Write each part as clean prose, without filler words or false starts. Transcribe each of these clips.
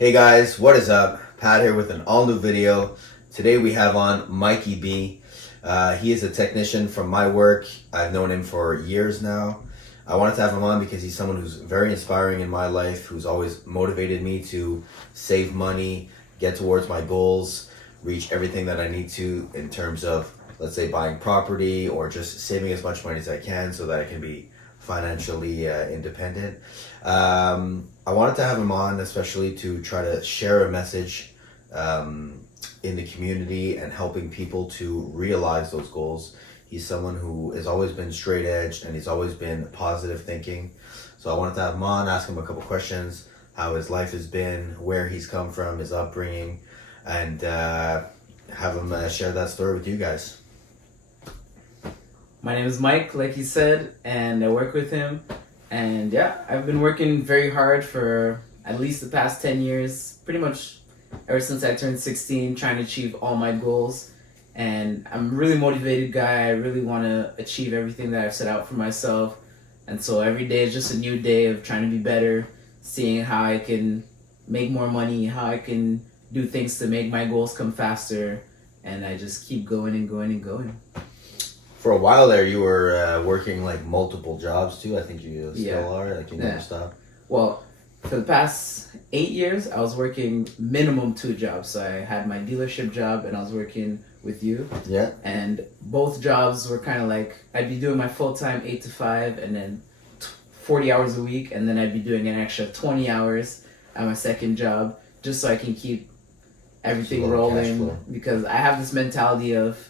Hey guys, what is up? Pat here with an all new video. Today we have on Mikey B. He is a technician from my work. I've known him for years now. I wanted to have him on because he's someone who's very inspiring in my life, who's always motivated me to save money, get towards my goals, reach everything that I need to in terms of, let's say, buying property or just saving as much money as I can so that I can be financially independent. I wanted to have him on especially to try to share a message in the community and helping people to realize those goals. He's someone who has always been straight edge and he's always been positive thinking. So I wanted to have him on, ask him a couple questions, how his life has been, where he's come from, his upbringing, and have him share that story with you guys. My name is Mike, like he said, and I work with him. And yeah, I've been working very hard for at least the past 10 years, pretty much ever since I turned 16, trying to achieve all my goals. And I'm a really motivated guy. I really want to achieve everything that I've set out for myself. And so every day is just a new day of trying to be better, seeing how I can make more money, how I can do things to make my goals come faster. And I just keep going and going and going. For a while there, you were working like multiple jobs too. I think you still are. Like you never stop. Well, for the past 8 years, I was working minimum 2 jobs. So I had my dealership job and I was working with you. Yeah. And both jobs were kind of like, I'd be doing my full-time 8 to 5 and then 40 hours a week. And then I'd be doing an extra 20 hours at my second job just so I can keep everything rolling. Because I have this mentality of,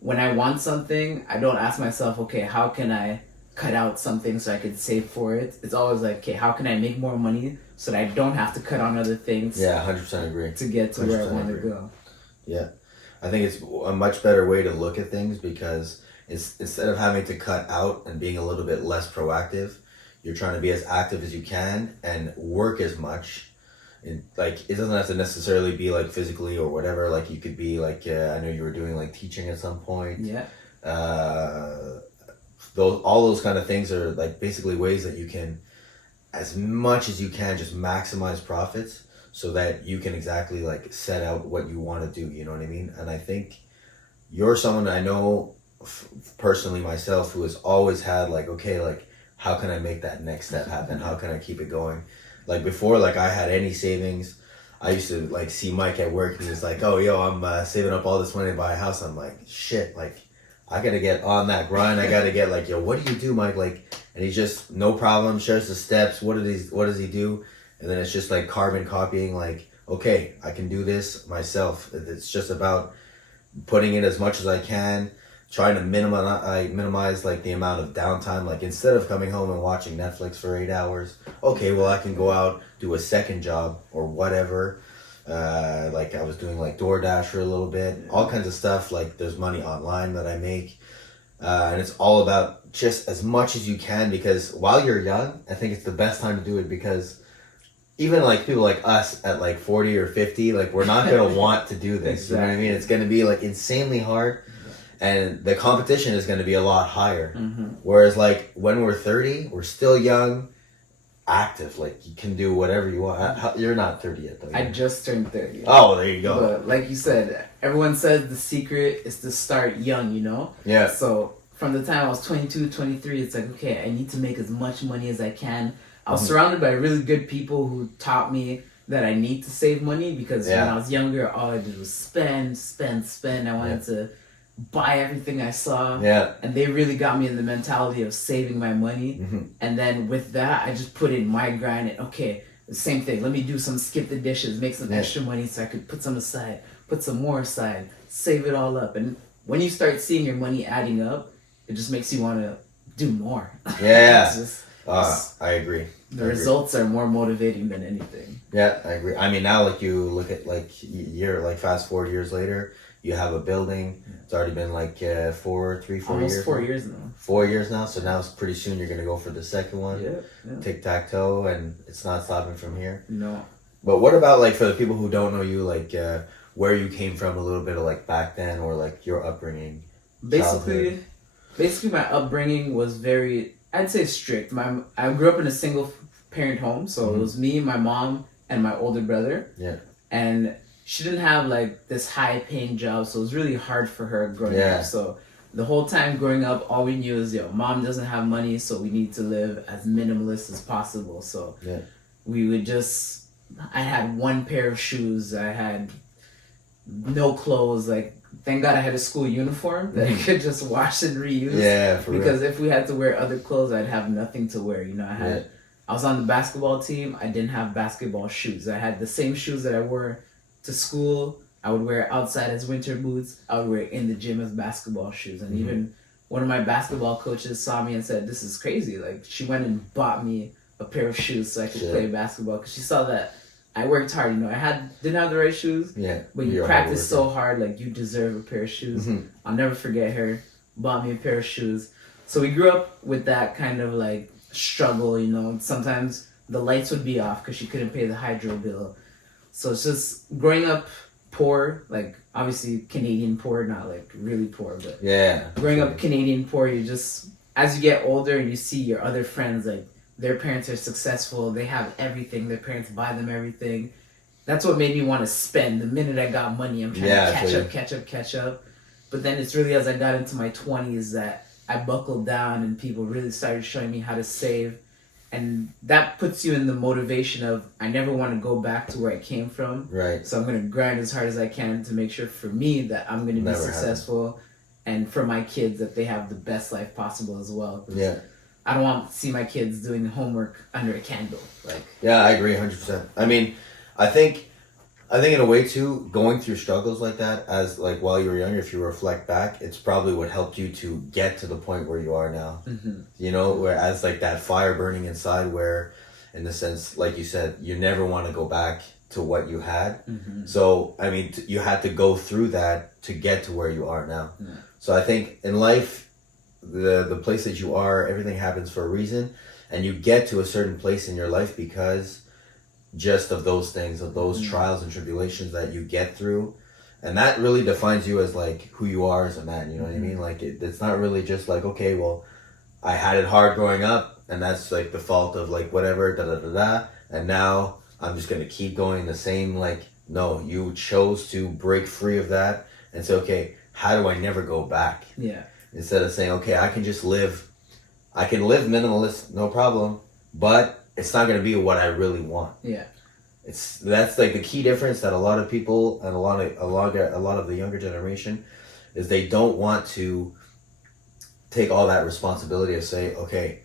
when I want something, I don't ask myself, okay, how can I cut out something so I can save for it? It's always like, okay, how can I make more money so that I don't have to cut on other things? Yeah, 100% agree. To get to where I want to go. Yeah. I think it's a much better way to look at things because it's instead of having to cut out and being a little bit less proactive, you're trying to be as active as you can and work as much. And like it doesn't have to necessarily be like physically or whatever. Like you could be like I know you were doing like teaching at some point. Yeah. All those kind of things are like basically ways that you can, as much as you can, just maximize profits so that you can exactly like set out what you want to do. You know what I mean? And I think you're someone I know personally myself who has always had like, okay, like how can I make that next step happen? How can I keep it going? Like before, like I had any savings, I used to like see Mike at work and he was like, oh, yo, I'm saving up all this money to buy a house. I'm like, shit, like I got to get on that grind. I got to get like, yo, what do you do, Mike? Like, and he's just no problem, shares the steps. What does he do? And then it's just like carbon copying, like, okay, I can do this myself. It's just about putting in as much as I can, trying to minimize like the amount of downtime. Like instead of coming home and watching Netflix for 8 hours, okay, well I can go out, do a second job or whatever. Like I was doing like DoorDash for a little bit, all kinds of stuff. Like there's money online that I make. And it's all about just as much as you can because while you're young, I think it's the best time to do it because even like people like us at like 40 or 50, like we're not going to want to do this. Exactly. You know what I mean? It's going to be like insanely hard. And the competition is going to be a lot higher. Mm-hmm. Whereas like when we're 30, we're still young, active. Like you can do whatever you want. You're not 30 yet though. I just turned 30. Oh, there you go. But like you said, everyone says the secret is to start young, you know? Yeah. So from the time I was 22, 23, it's like, okay, I need to make as much money as I can. I was surrounded by really good people who taught me that I need to save money because when I was younger, all I did was spend. I wanted to buy everything I saw. Yeah. And they really got me in the mentality of saving my money. Mm-hmm. And then with that, I just put in my grind and okay, the same thing. Let me do some skip the dishes, make some extra money so I could put some aside, put some more aside, save it all up. And when you start seeing your money adding up, it just makes you want to do more. Yeah. I agree. The results are more motivating than anything. Yeah, I agree. I mean, now like you look at like fast forward years later, you have a building. It's already been like 3-4 years. Almost 4 years now. 4 years now. So now it's pretty soon you're gonna go for the second one. Yeah. Tic-tac-toe, and it's not stopping from here. No. But what about like for the people who don't know you, like where you came from a little bit of like back then or like your upbringing? Basically my upbringing was very, I'd say strict. I grew up in a single parent home, so it was me, my mom, and my older brother. Yeah. And she didn't have like this high paying job, so it was really hard for her growing up. So the whole time growing up, all we knew is, mom doesn't have money, so we need to live as minimalist as possible. So we would just, I had one pair of shoes, I had no clothes, like, thank God I had a school uniform that I could just wash and reuse. Yeah, for because real. if we had to wear other clothes, I'd have nothing to wear. I was on the basketball team. I didn't have basketball shoes. I had the same shoes that I wore to school. I would wear outside as winter boots. I would wear in the gym as basketball shoes. And even one of my basketball coaches saw me and said, "This is crazy." Like, she went and bought me a pair of shoes so I could play basketball, because she saw that I worked hard. I didn't have the right shoes. Yeah. But you practiced so hard, like, you deserve a pair of shoes. I'll never forget her. Bought me a pair of shoes. So we grew up with that kind of like struggle, Sometimes the lights would be off because she couldn't pay the hydro bill. So it's just growing up poor, like obviously Canadian poor, not like really poor, but growing up Canadian poor, you just, as you get older and you see your other friends, like their parents are successful, they have everything, their parents buy them everything. That's what made me want to spend. The minute I got money, I'm trying to catch up. But then it's really as I got into my 20s that I buckled down and people really started showing me how to save. And that puts you in the motivation of, I never want to go back to where I came from. Right. So I'm going to grind as hard as I can to make sure for me that I'm going to be successful. And for my kids that they have the best life possible as well. Yeah. I don't want to see my kids doing homework under a candle. Yeah, I agree 100%. I mean, I think in a way too, going through struggles like that as like while you were younger, if you reflect back, it's probably what helped you to get to the point where you are now. Whereas like that fire burning inside, where in the sense, like you said, you never want to go back to what you had. So, I mean, you had to go through that to get to where you are now. So I think in life, the place that you are, everything happens for a reason, and you get to a certain place in your life because just of those things, of those trials and tribulations that you get through, and that really defines you as like who you are as a man. You know what I mean? Like it's not really just like, okay, well, I had it hard growing up, and that's like the fault of like whatever, and now I'm just gonna keep going the same. Like, no, you chose to break free of that and say, okay, how do I never go back? Yeah. Instead of saying, okay, I can live minimalist, no problem, but it's not going to be what I really want. Yeah. That's like the key difference that a lot of people and a lot of the younger generation is they don't want to take all that responsibility to say, okay,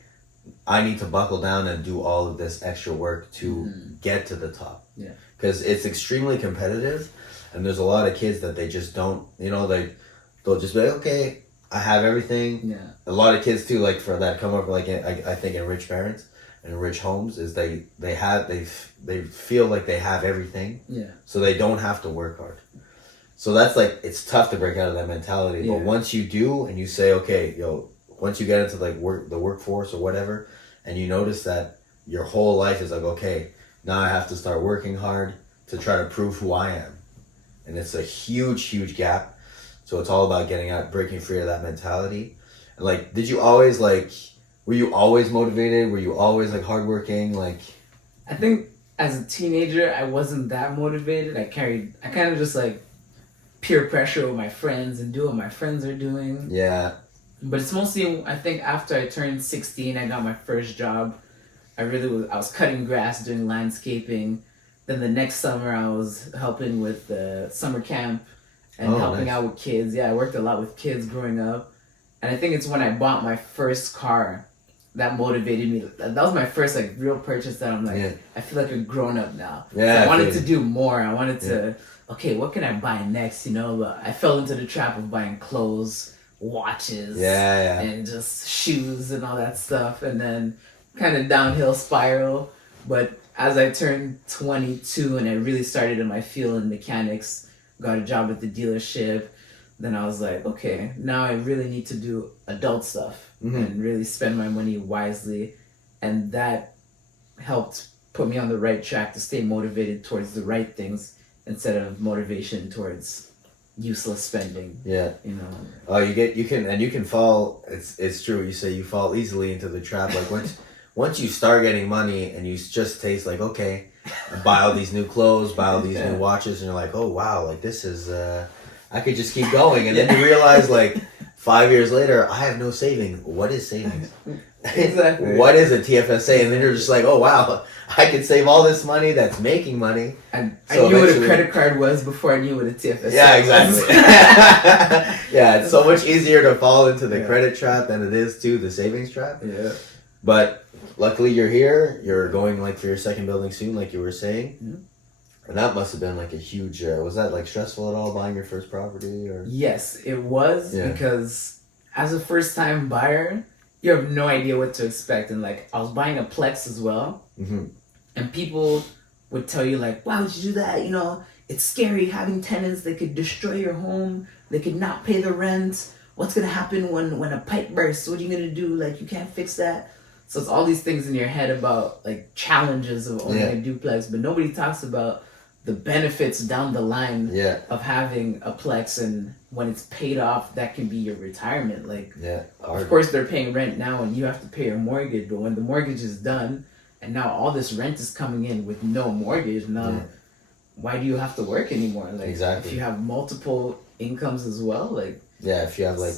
I need to buckle down and do all of this extra work to get to the top. Yeah. Because it's extremely competitive, and there's a lot of kids that they just don't, they'll just be like, okay, I have everything. Yeah. A lot of kids too, like for that come up like I think in rich parents and rich homes is they feel like they have everything. Yeah. So they don't have to work hard. So that's like, it's tough to break out of that mentality. Yeah. But once you do and you say, okay, once you get into like the workforce or whatever, and you notice that your whole life is like, okay, now I have to start working hard to try to prove who I am. And it's a huge, huge gap. So it's all about breaking free of that mentality. And like, were you always motivated? Were you always like hardworking? Like, I think as a teenager, I wasn't that motivated. I kind of just like peer pressure with my friends and do what my friends are doing. Yeah. But it's mostly, I think after I turned 16, I got my first job. I was cutting grass, doing landscaping. Then the next summer I was helping with the summer camp. And helping out with kids. Yeah, I worked a lot with kids growing up. And I think it's when I bought my first car that motivated me. That was my first like real purchase that I'm like, I feel like a grown up now. Yeah, so I wanted to do more. I wanted to, okay, what can I buy next? But I fell into the trap of buying clothes, watches, and just shoes and all that stuff. And then kind of downhill spiral. But as I turned 22 and I really started in my field in mechanics, got a job at the dealership, then I was like, okay, now I really need to do adult stuff and really spend my money wisely. And that helped put me on the right track to stay motivated towards the right things instead of motivation towards useless spending. Yeah. You can fall, it's true, you say you fall easily into the trap. Like once you start getting money and you just taste like, okay, buy all these new clothes, buy all these new watches, and you're like, oh wow, like this is I could just keep going, and then you realize like 5 years later, I have no savings. What is savings? Exactly. What is a TFSA? And then you're just like, oh wow, I could save all this money that's making money. I knew what a credit card was before I knew what a TFSA was. Yeah, exactly. Yeah, it's so much easier to fall into the credit trap than it is to the savings trap. Yeah. But luckily you're here. You're going like for your second building soon, like you were saying. Mm-hmm. And that must have been like a huge, was that like stressful at all, buying your first property? Or? Yes, it was, because as a first time buyer, you have no idea what to expect. And like, I was buying a Plex as well. Mm-hmm. And people would tell you like, why would you do that? You know, it's scary having tenants. They could destroy your home. They could not pay the rent. What's going to happen when a pipe bursts? What are you going to do? Like, you can't fix that. So it's all these things in your head about like challenges of owning a duplex, but nobody talks about the benefits down the line of having a Plex, and when it's paid off, that can be your retirement. Like, of course they're paying rent now and you have to pay your mortgage, but when the mortgage is done and now all this rent is coming in with no mortgage, now why do you have to work anymore? Like, if you have multiple incomes as well, like, if you have like,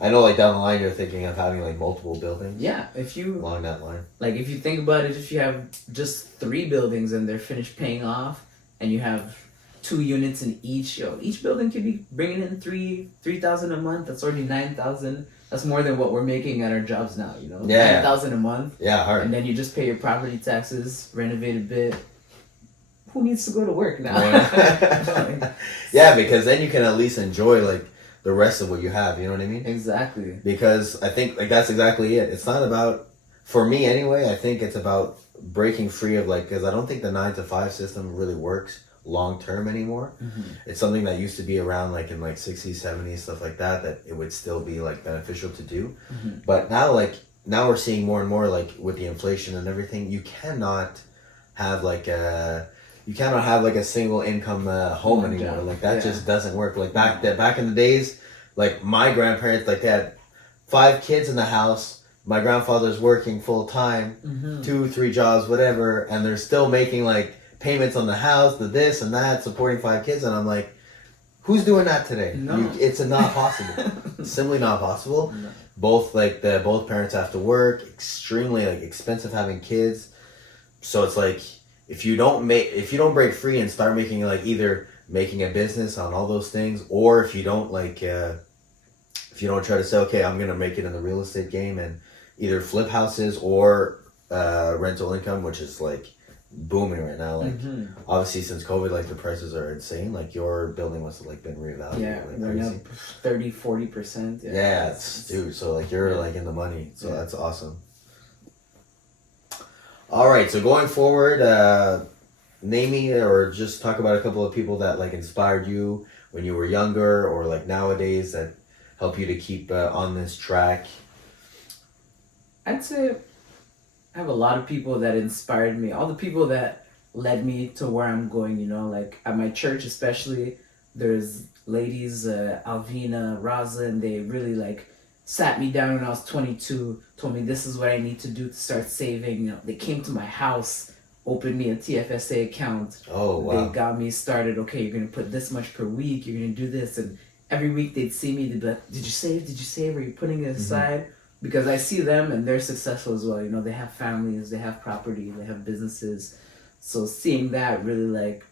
I know like down the line you're thinking of having like multiple buildings. Yeah, if you along that line. Like if you think about it, if you have just 3 buildings and they're finished paying off, and you have 2 units in each, each building could be bringing in $3,000 a month. That's already $9,000. That's more than what we're making at our jobs now. You know, $9,000 a month. Yeah, hard. And then you just pay your property taxes, renovate a bit. Who needs to go to work now? Yeah, because then you can at least enjoy like the rest of what you have. You know what I mean? Exactly. Because I think like that's exactly it. It's not about, for me anyway, I think it's about breaking free of like, because I don't think the 9-to-5 system really works long term anymore. Mm-hmm. It's something that used to be around like in like 60s, 70s, stuff like that it would still be like beneficial to do. Mm-hmm. But now we're seeing more and more like with the inflation and everything, you cannot have like a single income home anymore. Job. Like that just doesn't work. Like back in the days, like my grandparents, like they had 5 kids in the house. My grandfather's working full time, 2-3 jobs, whatever, and they're still making like payments on the house, the this and that, supporting 5 kids, and I'm like, who's doing that today? No. It's not possible. Simply not possible. No. Both parents have to work. Extremely like expensive having kids. So it's like if you don't break free and start making like either making a business on all those things, or if you don't like if you don't try to say, okay, I'm gonna make it in the real estate game and either flip houses or rental income, which is like booming right now. Like obviously since COVID, like the prices are insane. Like your building must have like been reevaluated. Yeah, like they're up 30-40%. Yeah, dude. So like you're like in the money. So that's awesome. All right, so going forward, name me or just talk about a couple of people that like inspired you when you were younger or like nowadays that help you to keep on this track. I'd say I have a lot of people that inspired me. All the people that led me to where I'm going, you know, like at my church especially, there's ladies, Alvina, Raza, and they really like sat me down when I was 22, told me this is what I need to do to start saving. You know, they came to my house, opened me a TFSA account. Oh, wow. They got me started, okay, you're going to put this much per week, you're going to do this. And every week they'd see me, they'd be like, did you save? Are you putting it aside? Because I see them and they're successful as well. You know, they have families, they have property, they have businesses. So seeing that really like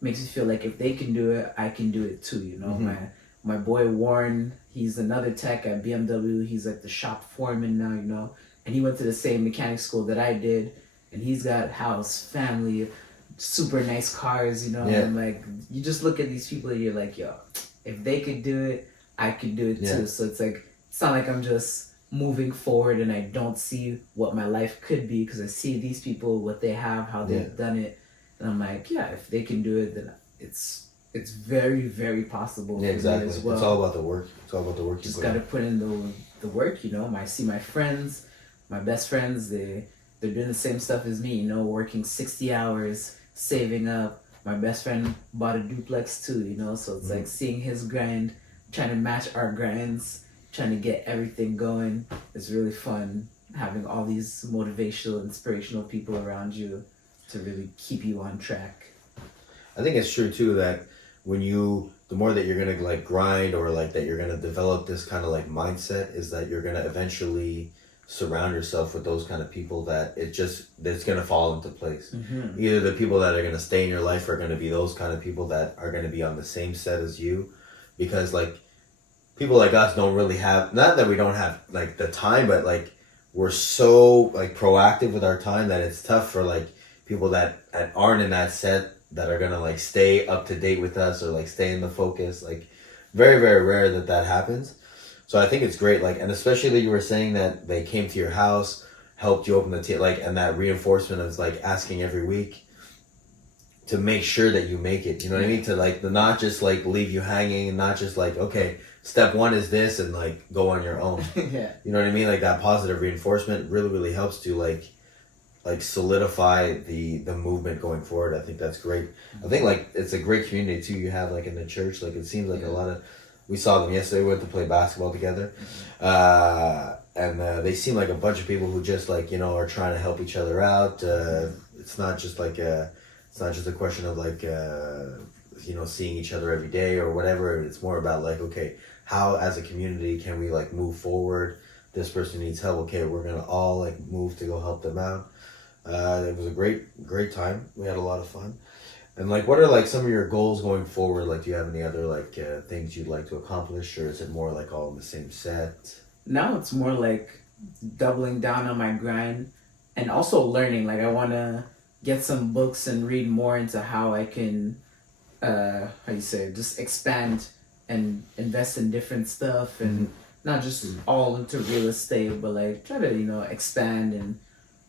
makes me feel like if they can do it, I can do it too. You know, my boy Warren, he's another tech at BMW. He's like the shop foreman now, you know, and he went to the same mechanic school that I did, and he's got house, family, super nice cars, you know. Yeah. And like you just look at these people and you're like, yo, if they could do it, I could do it too. So it's like it's not like I'm just moving forward and I don't see what my life could be, because I see these people, what they have, how they've done it, and I'm like, yeah, if they can do it, then it's very, very possible. Yeah, exactly. As well. It's all about the work. It's all about the work. Just got to put in the work, you know. I see my friends, my best friends, they're doing the same stuff as me, you know, working 60 hours, saving up. My best friend bought a duplex too, you know, so it's like seeing his grind, trying to match our grinds, trying to get everything going. It's really fun. having all these motivational, inspirational people around you to really keep you on track. I think it's true too that the more that you're gonna like grind or like that you're gonna develop this kind of like mindset is that you're gonna eventually surround yourself with those kind of people that it's gonna fall into place. Mm-hmm. Either the people that are gonna stay in your life are gonna be those kind of people that are gonna be on the same set as you, because like people like us don't really have, not that we don't have like the time, but like we're so like proactive with our time that it's tough for like people that aren't in that set that are gonna like stay up to date with us or like stay in the focus. Like very, very rare that happens. So I think it's great, like, and especially that you were saying that they came to your house, helped you open the like, and that reinforcement of like asking every week to make sure that you make it. You know what I mean? To like not just like leave you hanging, and not just like, okay, step one is this, and like go on your own. Yeah. You know what I mean? Like that positive reinforcement really, really helps to like solidify the movement going forward. I think that's great. I think like it's a great community too you have like in the church. Like it seems like a lot of, we saw them yesterday, we went to play basketball together. And they seem like a bunch of people who just like, you know, are trying to help each other out. It's not just a question of like, you know, seeing each other every day or whatever. It's more about like, okay, how as a community can we like move forward? This person needs help. Okay, we're going to all like move to go help them out. It was a great time. We had a lot of fun. And like, what are like some of your goals going forward? Like, do you have any other like things you'd like to accomplish, or is it more like all in the same set? Now it's more like doubling down on my grind and also learning. Like I want to get some books and read more into how I can, just expand and invest in different stuff, and not just all into real estate, but like try to, you know, expand and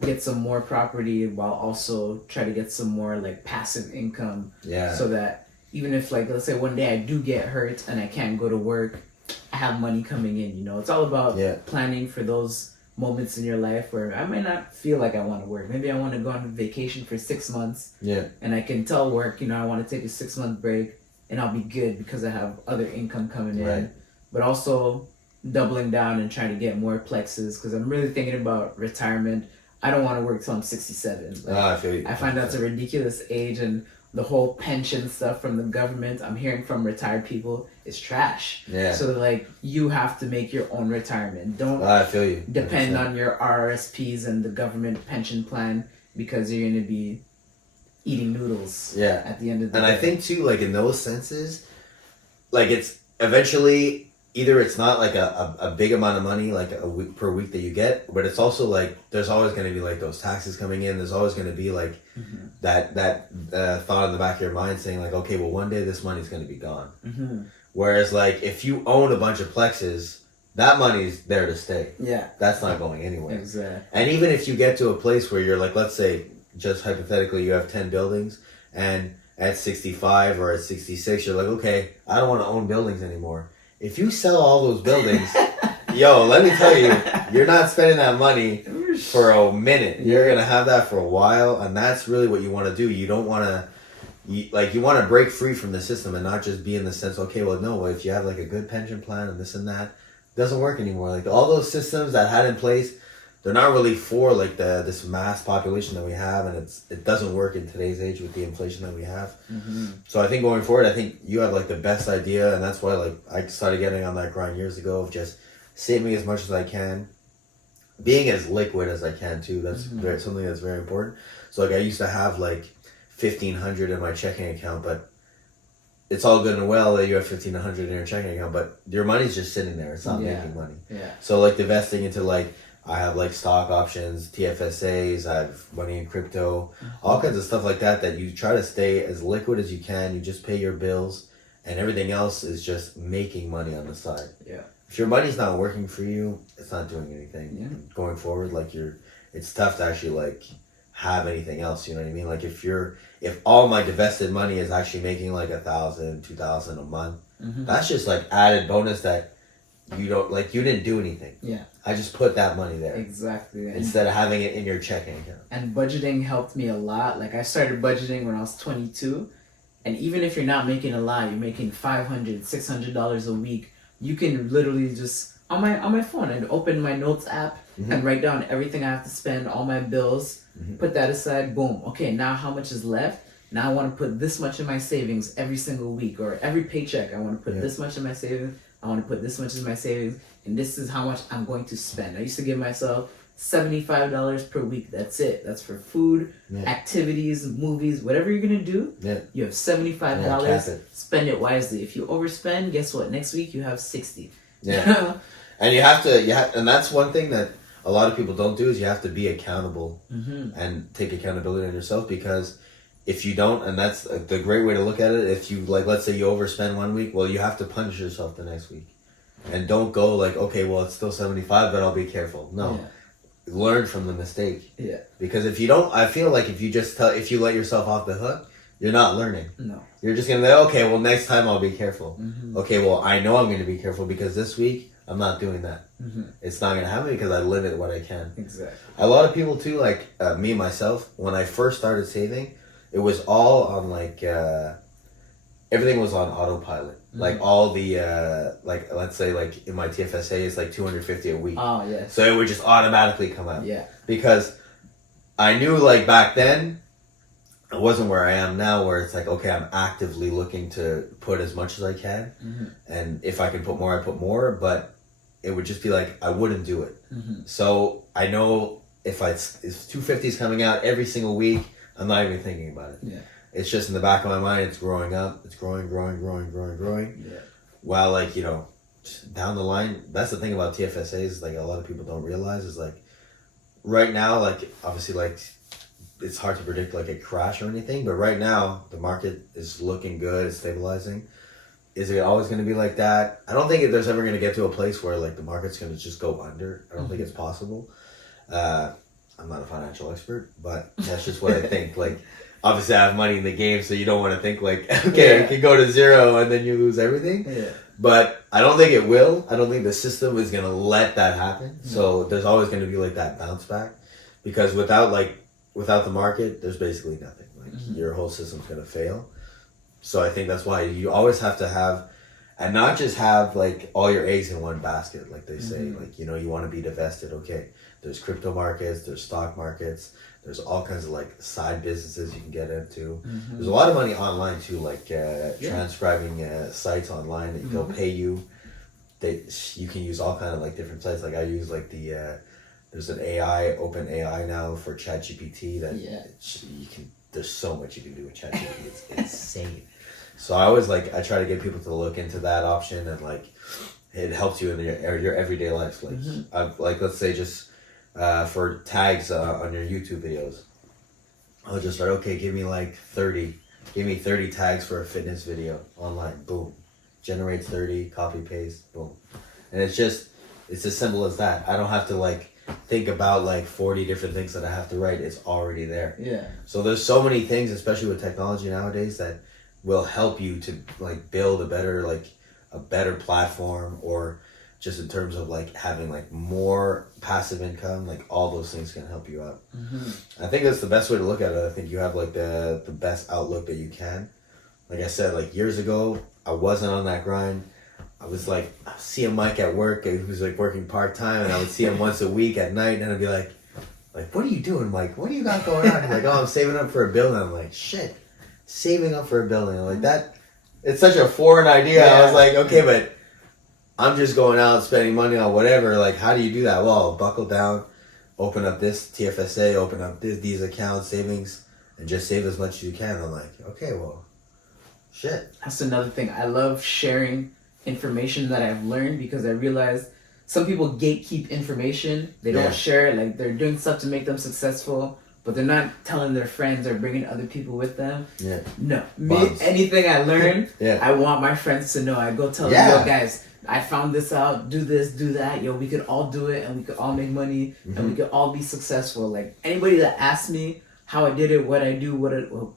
get some more property while also try to get some more like passive income. Yeah. So that even if like, let's say one day I do get hurt and I can't go to work, I have money coming in, you know. It's all about planning for those moments in your life where I might not feel like I want to work. Maybe I want to go on vacation for 6 months. Yeah. And I can tell work, you know, I want to take a 6-month break and I'll be good because I have other income coming in. But also doubling down and trying to get more plexes, because I'm really thinking about retirement. I don't want to work till I'm 67. Like, I feel you. I find that's a ridiculous age, and the whole pension stuff from the government, I'm hearing from retired people, is trash. Yeah. So like, you have to make your own retirement. Don't I feel you. Depend on your RRSPs and the government pension plan, because you're going to be eating noodles at the end of the day. And I think too, like in those senses, like it's eventually either it's not like a big amount of money like a week per week that you get, but it's also like there's always going to be like those taxes coming in. There's always going to be like that thought in the back of your mind saying like, okay, well one day this money's going to be gone. Whereas like if you own a bunch of plexes, that money's there to stay. Yeah, that's not going anywhere. Exactly. And even if you get to a place where you're like, let's say just hypothetically you have 10 buildings, and at 65 or at 66 you're like, okay, I don't want to own buildings anymore. If you sell all those buildings, yo, let me tell you, you're not spending that money for a minute. You're going to have that for a while, and that's really what you want to do. You don't want to, you want to break free from the system and not just be in the sense, okay, well, no, if you have like a good pension plan and this and that, it doesn't work anymore. Like all those systems that had in place, they're not really for like this mass population that we have, and it doesn't work in today's age with the inflation that we have. So I think going forward, I think you have like the best idea, and that's why like I started getting on that grind years ago of just saving as much as I can, being as liquid as I can too. That's something that's very important. So like I used to have like $1,500 in my checking account, but it's all good and well that you have $1,500 in your checking account, but your money's just sitting there. It's not making money. Yeah. So like investing into like, I have like stock options, TFSAs, I have money in crypto, all kinds of stuff like that you try to stay as liquid as you can. You just pay your bills, and everything else is just making money on the side. Yeah. If your money's not working for you, it's not doing anything. Yeah. Going forward, like it's tough to actually like have anything else, you know what I mean? Like if all my divested money is actually making like $1,000, $2,000 a month, that's just like added bonus that you didn't do anything. Yeah. I just put that money there. Exactly. Instead of having it in your checking account. And budgeting helped me a lot. Like I started budgeting when I was 22. And even if you're not making a lot, you're making $500, $600 a week, you can literally just on my phone and open my notes app and write down everything I have to spend, all my bills, put that aside, boom. Okay, now how much is left? Now I want to put this much in my savings every single week, or every paycheck. I want to put this much in my savings. I want to put this much in my savings, and this is how much I'm going to spend. I used to give myself $75 per week. That's it. That's for food, activities, movies, whatever you're gonna do. You have $75. Spend it wisely. If you overspend, guess what? Next week you have 60. Yeah. And you have to. And that's one thing that a lot of people don't do is you have to be accountable and take accountability on yourself, because if you don't, and that's the great way to look at it, if you, like, let's say you overspend one week, well, you have to punish yourself the next week. And don't go like, okay, well, it's still 75, but I'll be careful. No. Learn from the mistake. Yeah. Because if you don't, I feel like if you let yourself off the hook, you're not learning. No. You're just going to be, okay, well, next time I'll be careful. Okay, well, I know I'm going to be careful because this week I'm not doing that. It's not going to happen because I limit what I can. Exactly. A lot of people too, like me, myself, when I first started saving, it was all on like, everything was on autopilot. Like all the, like, let's say like in my TFSA, it's like $250 a week. Oh, yeah. So it would just automatically come out. Yeah. Because I knew like back then, it wasn't where I am now, where it's like, okay, I'm actively looking to put as much as I can. And if I can put more, I put more. But it would just be like, I wouldn't do it. So I know if 250 is coming out every single week, I'm not even thinking about it. Yeah. It's just in the back of my mind, it's growing up. It's growing. Yeah. While, like, you know, down the line, that's the thing about TFSAs, like, a lot of people don't realize is, like, right now, like, obviously, like, it's hard to predict, like, a crash or anything, but right now, the market is looking good, it's stabilizing. Is it always going to be like that? I don't think there's ever going to get to a place where, like, the market's going to just go under. I don't think it's possible. I'm not a financial expert, but that's just what I think. Like, obviously I have money in the game, so you don't want to think like, okay, it can go to zero and then you lose everything. Yeah. But I don't think it will. I don't think the system is going to let that happen. So there's always going to be like that bounce back, because without the market, there's basically nothing. Like your whole system's going to fail. So I think that's why you always have to have, and not just have like all your eggs in one basket, like they say. Like, you know, you want to be divested. Okay, there's crypto markets, there's stock markets, there's all kinds of like side businesses you can get into. There's a lot of money online too, like transcribing sites online that they'll pay you. You can use all kind of like different sites. Like I use like there's an open AI now for ChatGPT that there's so much you can do with ChatGPT. It's insane. So I try to get people to look into that option, and like it helps you in your everyday life. Like like let's say just for tags on your YouTube videos, I'll just start, okay, give me 30 tags for a fitness video online. Boom, generates 30, copy paste, boom. And it's as simple as that. I don't have to like think about like 40 different things that I have to write. It's already there. Yeah. So there's so many things, especially with technology nowadays, that will help you to like build a better platform, or just in terms of like having like more passive income. Like all those things can help you out. I think that's the best way to look at it. I think you have like the best outlook that you can. Like I said, like years ago, I wasn't on that grind. I was like, I see a Mike at work, he was like working part-time, and I would see him once a week at night, and I'd be like, what are you doing, Mike? What do you got going on? He's like, oh, I'm saving up for a building. I'm like, shit, saving up for a building. I'm like, that, it's such a foreign idea. I was like, okay, but I'm just going out spending money on whatever. Like, how do you do that? Well, buckle down, open up this TFSA, open up these accounts, savings, and just save as much as you can. I'm like, okay, well, shit. That's another thing. I love sharing information that I've learned, because I realize some people gatekeep information. They don't share it. Like, they're doing stuff to make them successful, but they're not telling their friends or bringing other people with them. Yeah. No. Anything I learn, I want my friends to know. I go tell them, yo, guys, I found this out. Do this, do that. Yo, we could all do it, and we could all make money, and we could all be successful. Like, anybody that asks me how I did it, what I do,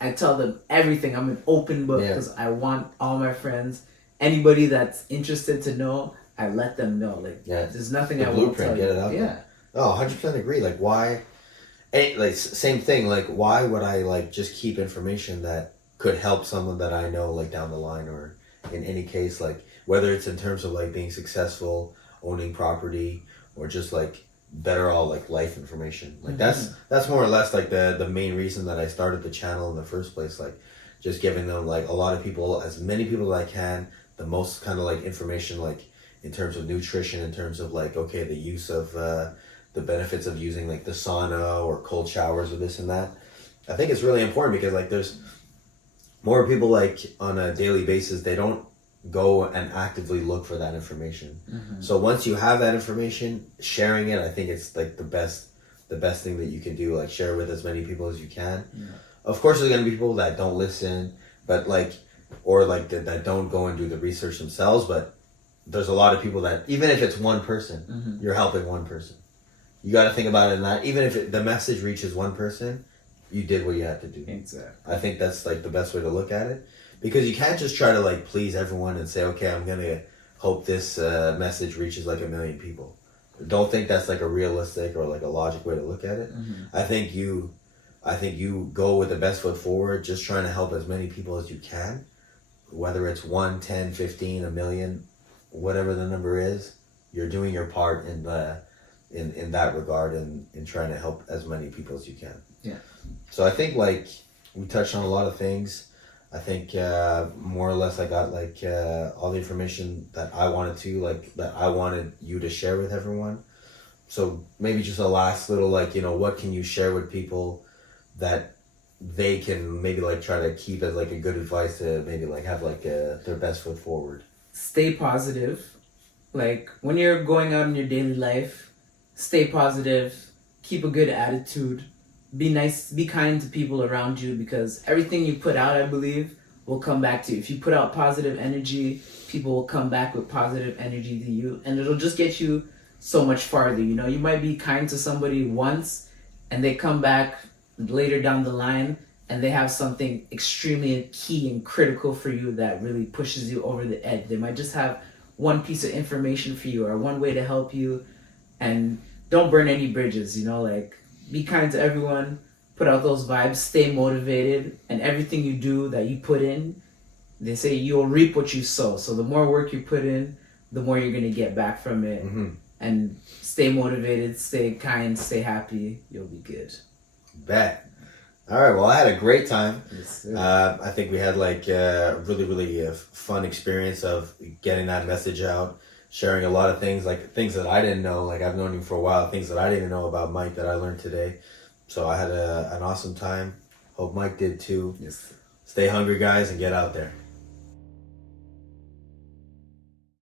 I tell them everything. I'm an open book, because I want all my friends, anybody that's interested to know, I let them know. Like, there's nothing I won't tell you. Get it out there. Oh, 100% agree. Like, why? Like, same thing. Like, why would I like just keep information that could help someone that I know, like, down the line, or in any case, like, whether it's in terms of like being successful, owning property, or just like better all like life information. Like that's more or less like the main reason that I started the channel in the first place. Like just giving them like a lot of people, as many people as I can, the most kind of like information, like in terms of nutrition, in terms of like, okay, the use of the benefits of using like the sauna or cold showers or this and that. I think it's really important because like there's more people like on a daily basis, they don't go and actively look for that information. So once you have that information, sharing it, I think it's like the best thing that you can do. Like share with as many people as you can. Of course there's going to be people that don't listen, but like, or like that don't go and do the research themselves, but there's a lot of people that, even if it's one person, you're helping one person. You got to think about it in that, even if the message reaches one person, you did what you had to do. Exactly. I think that's like the best way to look at it, because you can't just try to like please everyone and say, okay, I'm gonna hope this message reaches like 1 million people. Don't think that's like a realistic or like a logic way to look at it. I think you go with the best foot forward, just trying to help as many people as you can, whether it's 1, 10, 15, 1 million, whatever the number is. You're doing your part in that regard, and in trying to help as many people as you can. Yeah. So I think like we touched on a lot of things. I think more or less I got like all the information that I wanted to, like that I wanted you to share with everyone. So maybe just a last little like, what can you share with people that they can maybe like try to keep as like a good advice to maybe like have like their best foot forward? Stay positive. Like when you're going out in your daily life, stay positive, keep a good attitude, be nice, be kind to people around you, because everything you put out, I believe, will come back to you. If you put out positive energy, people will come back with positive energy to you, and it'll just get you so much farther. You might be kind to somebody once and they come back later down the line and they have something extremely key and critical for you that really pushes you over the edge. They might just have one piece of information for you or one way to help you, and don't burn any bridges, like be kind to everyone, put out those vibes, stay motivated, and everything you do that you put in, they say you'll reap what you sow. So the more work you put in, the more you're going to get back from it. And stay motivated, stay kind, stay happy, you'll be good. Bet. All right, well, I had a great time. Yes, I think we had like a really, really fun experience of getting that message out, sharing a lot of things, like things that I didn't know. Like I've known you for a while, things that I didn't know about Mike that I learned today. So I had an awesome time. Hope Mike did too. Yes. Stay hungry, guys, and get out there.